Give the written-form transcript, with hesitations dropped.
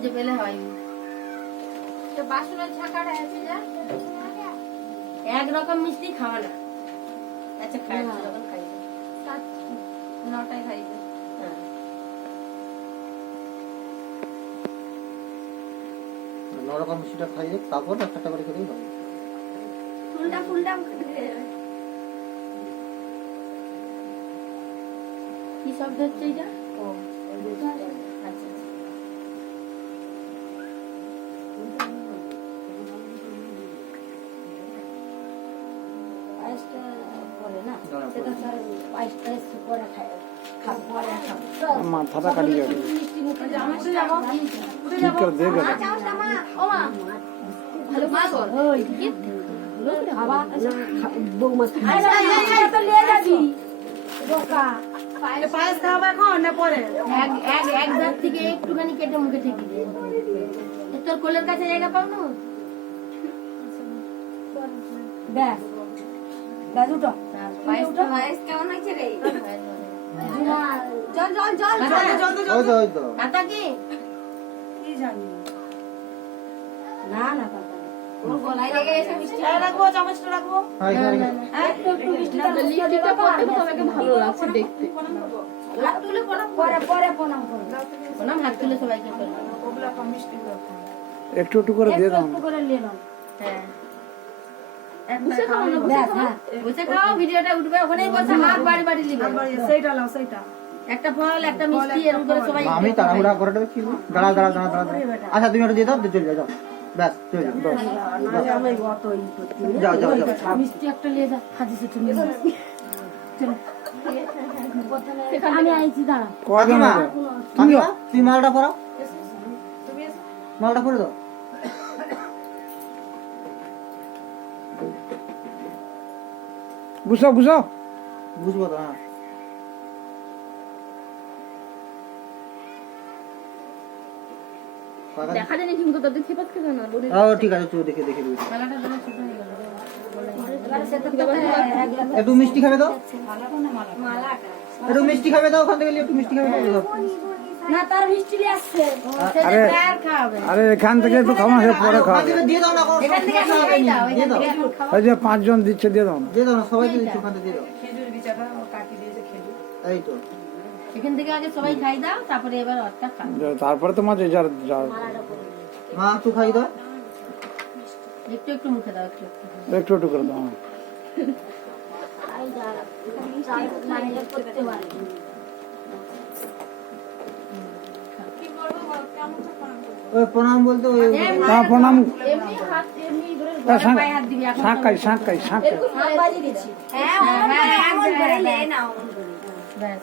খুঁজে পেলে হয়নি। তো বাসনের ঝাঁকাটা আছে যা একরকম মিষ্টি খাওয়া না। আচ্ছা খাই যখন খাই 9টায় খাই। নরকম মিষ্টিটা খাইয়ে তারপর একটা করে খেলেই হবে। ফুলটা কি শব্দ হচ্ছে এটা? ও আচ্ছা পায়েসটা বলে না সেটা স্যার পায়েসটা পরে খায় মাথাটা কাটি যাবে ঠিক করে দে গেল ভালো মাছ ওই খাওয়া বউ মাছ তো নিয়ে যাবি বোকা পায়েস খাওয়া এখন না পরে এক ধার থেকে একটুখানি কেটে মুখে ঠেকি দে। তোর কোলের কাছে জায়গা পাও না ব্যাস ব্যাস উঠো পায়েস কেমন হয়েছে রে? জল ওই তো কাটা কি জানি না না কাটা ওর গলায় লেগে এসে মিষ্টি রাখবো, চামচটা রাখবো। একটু মিষ্টিটা লিপস্টিকটা পরতে তোমাকে ভালো লাগছে দেখতে। হাত তুলে প্রণাম করো প্রণাম হাত তুলে সবাইকে করো। ওগুলা কম মিষ্টি একটু একটু করে দিয়ে দাও। একটু করে নিয়ে নাও। হ্যাঁ বসে খাও না বসে খাও ভিডিওটা উঠবে ওখানেই বসে হাত বাড়ি বাড়ি দিবে। সেইটা লাও সেইটা একটা ফল একটা মিষ্টি এরকম করে সবাই আমি তাড়াহুড়া করে দেবো কি দাঁড়া। আচ্ছা তুমি ওটা দিয়ে দাও চলে যাও ব্যাস চলে যাও যাও মিষ্টি একটা নিয়ে যা হাজিছে তুমি চলো আমি আইছি দাঁড়া কদিন তুই মালটা পরাও মালটা পরে দাও বুঝাও বুঝবো তো হ্যাঁ দেখা জানি ঠিক মতো দেখতে পাচ্ছ না বলে ঠিক আছে তুই দেখে দিবি মালাটা ধরে ছোট হয়ে গেল একটু মিষ্টি খাবে দাও মালাটা একটু মিষ্টি খাবে দাও ওখান থেকে একটু মিষ্টি খাবে দাও না তার মিষ্টি নিয়ে আসছে আরে খাবে আরে এখান থেকে একটু খাওয়া সে পরে খাওয়া দিয়ে দাও না কোনো এখান থেকে খাই দাও এখান থেকে খাও এই যে 5 জন দিচ্ছে দিয়ে দাও দিয়ে দাও না সবাইকে দিচ্ছি ওখান থেকে দিয়ে দাও খেজুর বিচাটা কাটি দিয়েছে খেজুর এই তো এখান থেকে আগে সবাই খাই দাও তারপরে এবার অতটা খাও তারপরে তোমার যার মা একটু খাই দাও একটু একটু মুখে দাও একটু একটু একটু করে দাও ওই প্রণাম বলতে ওই প্রণাম এমনি হাত এমনি ধরে পায়ে হাত দিবি এখন শাঁকাই হ্যাঁ এমন করে লে নাও ব্যাস